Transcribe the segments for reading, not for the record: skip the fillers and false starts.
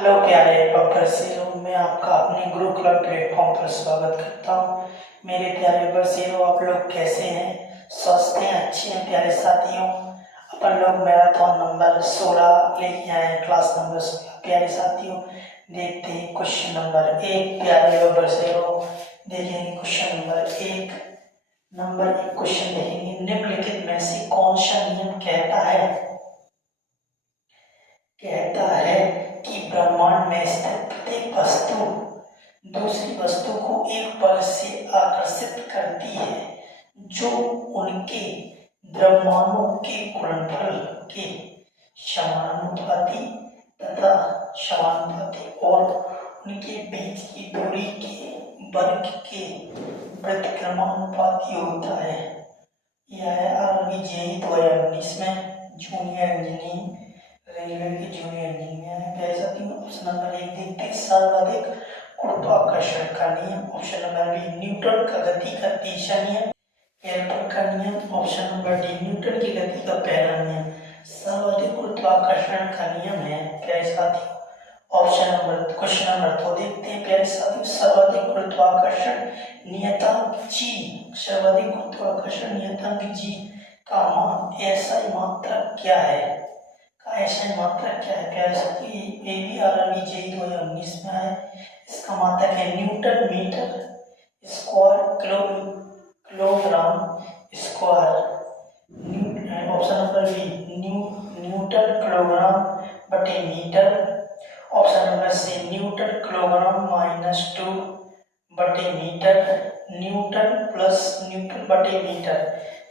Hello प्यारे बच्चों, मैं आपका अपने गुरु क्लब प्लेटफॉर्म पर स्वागत करता हूँ। मेरे प्यारे बच्चों, आप लोग कैसे हैं? स्वस्थ हैं? अच्छे हैं? प्यारे साथियों, अपन लोग मैराथन नंबर 16 लेके आए हैं, क्लास नंबर 16। प्यारे साथियों, देखते हैं क्वेश्चन नंबर 1। प्यारे बच्चों, देखेंगे क्वेश्चन नंबर एक क्वेश्चन देखेंगे। निम्नलिखित में से कौन सा नियम कहता है कि ब्रह्मांड में स्थित प्रत्येक वस्तु दूसरी वस्तु को एक बल से आकर्षित करती है जो उनके द्रव्यमानों के गुणनफल के समानुपाती और उनके बीच की दूरी के वर्ग के व्युत्क्रमानुपाती होता है। यह RBJE 2019 में जूनियर इंजीनियरिंग रेलवे की जूनियर इंजीनियर है। कैसा तीन ऑप्शन नंबर 1 देखते हैं, सर्वाधिक गुरुत्वाकर्षण का नियम। ऑप्शन नंबर बी, न्यूटन का गति का तीसरा नियम, केल्विन का नियम। ऑप्शन नंबर डी, न्यूटन की गति का पहला नियम। सर्वाधिक गुरुत्वाकर्षण का नियम है प्यारे साथियों ऑप्शन नंबर क्वेश्चन नंबर 2 देखते हैं प्यारे साथियों। सर्वाधिक गुरुत्वाकर्षण नियतांक जी, सर्वाधिक गुरुत्वाकर्षण नियतांक जी का मान ऐसा मात्रक क्या है? ऐसा मात्रक क्या है प्यारे साथियों? ये भी RBJE 2019 में है। इसका मात्रक है newton metre square kilogram square. Option number B, newton kilogram बटे metre. Option number C, newton kilogram -2 बटे मीटर। न्यूटन प्लस न्यूटन बटे मीटर।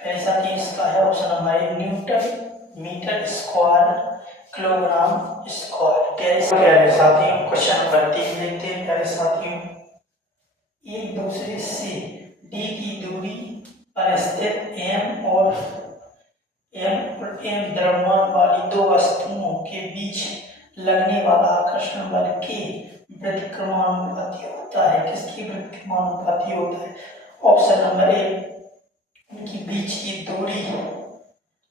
प्यारे साथियों, इसका है option number A, newton metre square kilogram square. प्यारे साथियों, क्वेश्चन नंबर 3 देखते हैं प्यारे साथियों। एक दूसरे से d की दूरी पर स्थित m द्रव्यमान वाली दो वस्तुओं के बीच लगने वाला आकर्षण बल के व्युत्क्रमानुपाती होता है। किसकी व्युत्क्रमानुपाती होता है? ऑप्शन नंबर ए, उनके बीच की दूरी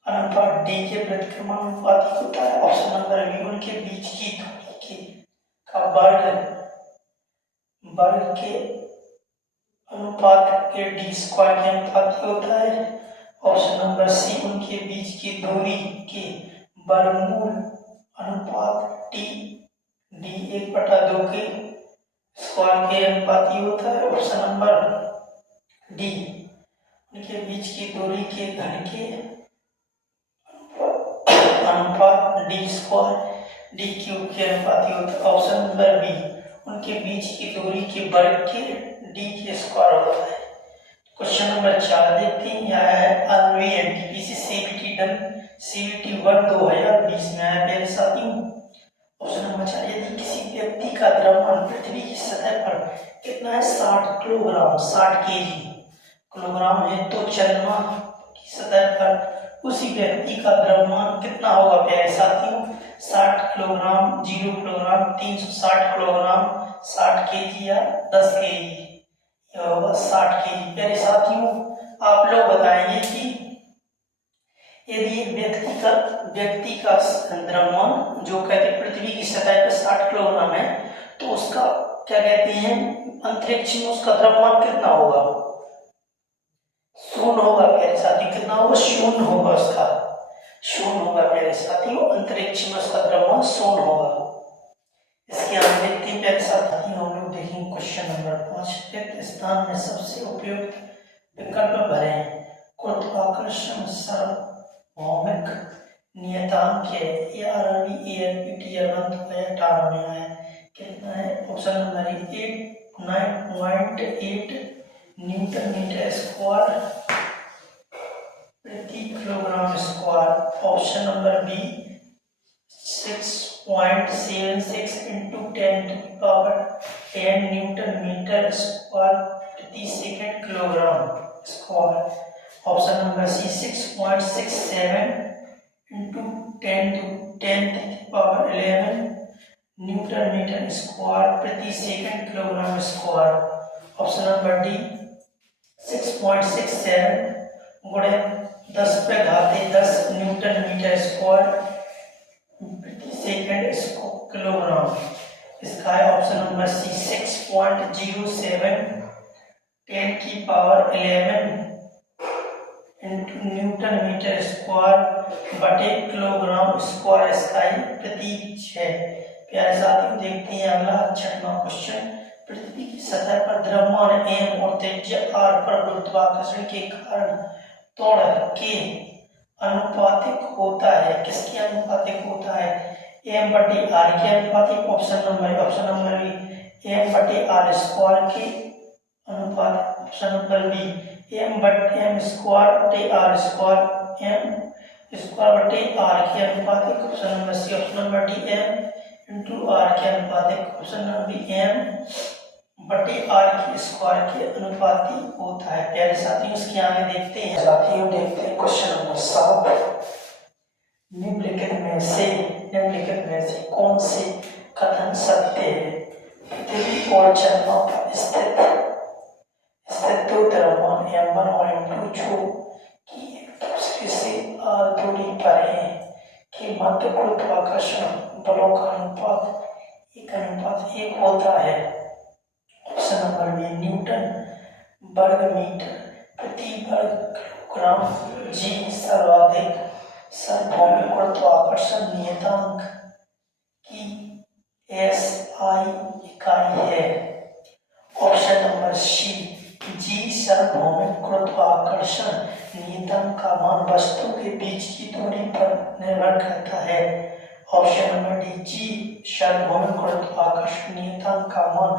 अनुपात d के व्युत्क्रमानुपाती होता है। ऑप्शन नंबर बी, उनके बीच की दूरी का वर्ग के अनुपात के d स्क्वायर के अनुपाती होता है। ऑप्शन नंबर सी, उनके बीच की दूरी के वर्गमूल अनुपात d 1/2 के स्क्वायर के अनुपाती होता है। ऑप्शन नंबर डी, उनके बीच की दूरी के घन के अनुपात d स्क्वायर d क्यूब के अनुपाती होता है। ऑप्शन नंबर बी, उनके बीच की दूरी के वर्ग के d के स्क्वायर होता है। क्वेश्चन नंबर 4 देखते हैं। यह है अन्वयी एनटीपीसी CBT डन CBT 1 2020 में है मेरे साथियों। ऑप्शन नंबर 4, यदि किसी व्यक्ति का द्रव्यमान पृथ्वी की सतह पर कितना है? 60 किलोग्राम, 60 केजी किलोग्राम है, तो चंद्रमा की सतह पर उसी व्यक्ति का द्रव्यमान कितना होगा प्यारे साथियों? 60 किलोग्राम, 0 किलोग्राम, 360 किलोग्राम, 60 केजी या 10 केजी? यह होगा 60 केजी। प्यारे साथियों, आप लोग बताएंगे कि यदि व्यक्ति का द्रव्यमान जो कहते हैं पृथ्वी की सतह पर 60 किलोग्राम है, तो उसका क्या कहते हैं, अंतरिक्ष में उसका द्रव्यमान कितना होगा? शून्य होगा प्यारे साथियों। कितना होगा? शून्य होगा, उसका शून्य होगा प्यारे साथियों। अंतरिक्ष में उसका द्रव्यमान शून्य होगा। इसके आगे देखते हैं प्यारे साथियों, हम लोग देखेंगे क्वेश्चन नंबर 5। रिक्त स्थान में सबसे उपयुक्त विकल्प भरें। गुरुत्वाकर्षण सार्वभौमिक नियतांक है। ये RBELPT 2018 में आया। कितना है? Option number A, 9.8 newton metre square प्रति kilogram square. Option number B, 6.76 into 10 newton metre square प्रति second kilogram square. Option number C, 6.67 into 10 newton metre square प्रति second kilogram square. Option number D, 6.67 गुणे 10 newton metre square प्रति second kilogram इसका है option number C 6.07 10⁻11 into newton metre square बटे kilogram square इकाई प्रतीक है। प्यारे साथियों देखते हैं अगला 6वां क्वेश्चन। पृथ्वी की सतह पर द्रव्यमान m और त्रिज्या r पर गुरुत्वाकर्षण के कारण त्वरण के अनुपातिक होता है। किसके अनुपातिक होता है? m बटे r के अनुपातिक। ऑप्शन नंबर बी m बटे r स्क्वायर के अनुपातिक। Option number B m square बटे r स्क्वायर m स्क्वायर बटे r के अनुपातिक। Option number C option number D m into r के अनुपातिक। ऑप्शन नंबर बी m बटे r के स्क्वायर के अनुपातिक होता है। प्यारे साथियों इसके आगे देखते हैं क्वेश्चन नंबर 7। निम्नलिखित में से कौन से कथन सत्य है? पृथ्वी और चंद्रमा पर स्थित दो द्रव्यमान m1 और m2 जो कि एक दूसरे से दूरी पर हैं के मध्य गुरुत्वाकर्षण बलों का अनुपात 1:1 होता है। ऑप्शन नंबर बी न्यूटन वर्ग मीटर प्रति वर्ग किलोग्राम जी सर्वाधिक सार्वभौमिक गुरुत्वाकर्षण नियतांक की SI इकाई है। ऑप्शन नंबर सी जी सार्वभौमिक गुरुत्वाकर्षण नियतांक का मान वस्तु के बीच की दूरी पर निर्भर करता है। ऑप्शन नंबर डी जी सार्वभौमिक गुरुत्वाकर्षण नियतांक का मान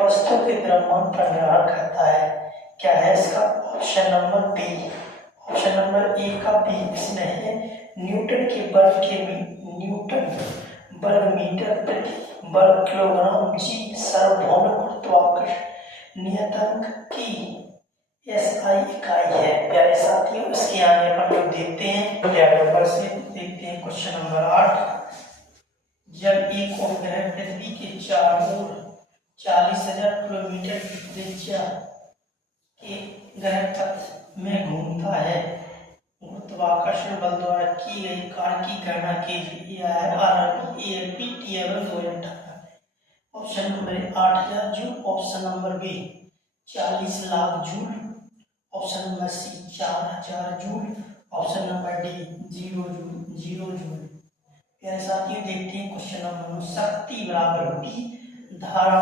वस्तु के द्रव्यमान पर निर्भर करता है। क्या है इसका? Option number B. Option number A का बी इसमें है न्यूटन वर्ग मीटर प्रति वर्ग किलोग्राम जी सार्वभौमिक गुरुत्वाकर्षण नियतांक की SI इकाई है। प्यारे साथियों इसके आगे अपन लोग देखते हैं क्वेश्चन नंबर 8। जब एक उपग्रह पृथ्वी के चारों ओर 40,000 किलोमीटर की त्रिज्या के ग्रह पथ में घूमता है, गुरुत्वाकर्षण बल द्वारा की गई कार्य की गणना कीजिए। यह है RRB ALP TRL 2018। Option number 8,000 joule. Option number B 40 lakh joule. Option number C 4,000 joule. Option number D 0 joule. प्यारे साथियों देखते हैं क्वेश्चन नंबर। शक्ति बराबर होती धारा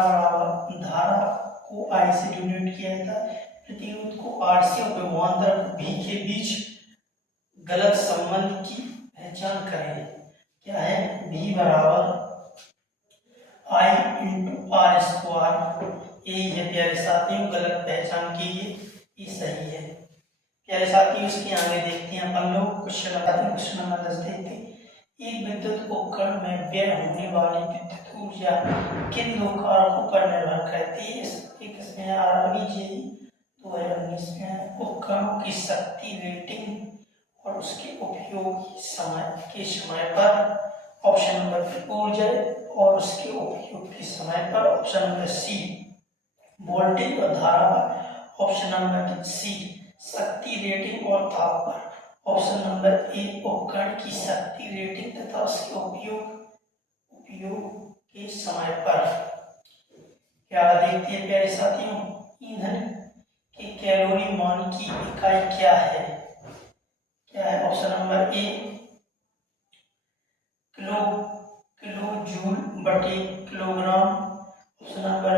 को I से डिनोट किया जाता है, प्रतिरोध को R से और विभवांतर को V के बीच गलत संबंध की पहचान करें। क्या है? V बराबर I इंटू R स्क्वायर। यही है प्यारे साथियों, गलत पहचान कीजिए, ये सही है। प्यारे साथियों इसके आगे देखते हैं अपन लोग क्वेश्चन नंबर 10 देखते हैं। एक विद्युत उपकरण में व्यय होने वाली विद्युत ऊर्जा किन दो कारकों पर निर्भर करती है? एक इसमें RBG 2019 में उपकरणों की शक्ति रेटिंग और उसके उपयोग के समय पर। ऑप्शन नंबर ऊर्जा और उसके उपयोग के समय पर। ऑप्शन नंबर सी वोल्टेज और धारा पर। ऑप्शन नंबर सी शक्ति रेटिंग और ताप पर। ऑप्शन नंबर ए उपकरण की शक्ति रेटिंग तथा उसके उपयोग के समय पर। क्या देखते हैं प्यारे साथियों? ईंधन के कैलोरी मान की इकाई क्या है? क्या है? Option number A kilo joule बटे kilogram. Option number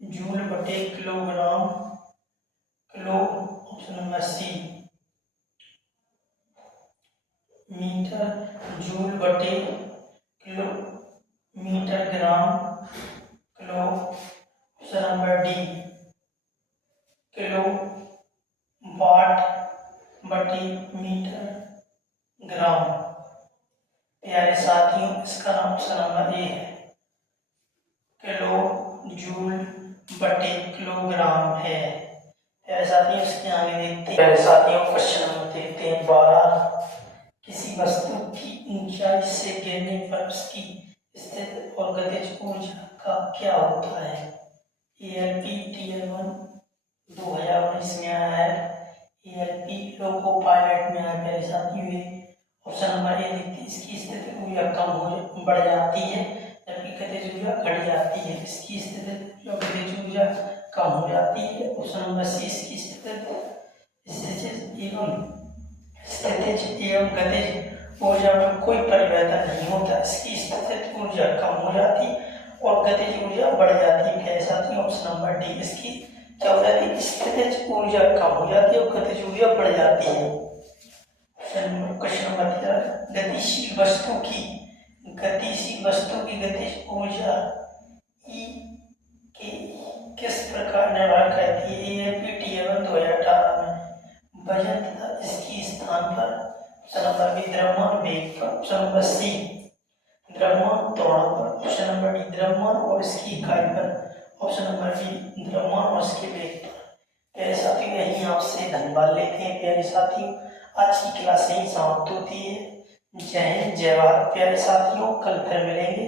B joule बटे kilogram kilo. Option number C metre joule बटे kilo metre gram kilo. Option number D kilo watt बटे मीटर ग्राम। प्यारे साथियों इसका ऑप्शन नंबर ए है किलो जूल बटे kilogram है। प्यारे साथियों इसके आगे देखते हैं। प्यारे साथियों क्वेश्चन नंबर देखते हैं 12। किसी वस्तु की ऊंचाई से गिरने पर उसकी स्थिति और गतिज ऊर्जा का क्या होता है? ALP TR1 2019 में आया है। ALP लोको पायलट में आया। प्यारे साथियों ऑप्शन नंबर ए देखते हैं इसकी स्थिति ऊर्जा कम बढ़ जाती है, जबकि गतिज ऊर्जा घट जाती है। इसकी स्थितिज जो गतिज ऊर्जा कम हो जाती है। ऑप्शन नंबर सी इसकी स्थितिज एवं गतिज ऊर्जा में कोई परिवर्तन नहीं होता। इसकी स्थितिज ऊर्जा कम हो जाती और गतिज ऊर्जा बढ़ जाती है। प्यारे साथियों ऑप्शन नंबर डी इसकी क्या हो जाती है, स्थितिज ऊर्जा कम हो जाती है और गतिज ऊर्जा बढ़ जाती है। क्वेश्चन नंबर 13 गतिशील वस्तु की गतिज ऊर्जा ई के किस प्रकार निर्भर करती है। AFP-TM 2018 में वजन तथा इसकी स्थान पर। ऑप्शन नंबर बी द्रव्यमान वेग पर। ऑप्शन नंबर सी द्रव्यमान त्वरण पर। ऑप्शन नंबर डी द्रव्यमान और इसकी इकाई पर। ऑप्शन नंबर डी द्रव्यमान और इसके वेग पर। प्यारे साथियों यही आपसे धन्यवाद लेते हैं। प्यारे साथियों आज की क्लास यही समाप्त होती है। जय हिंद जय भारत। प्यारे साथियों कल फिर मिलेंगे।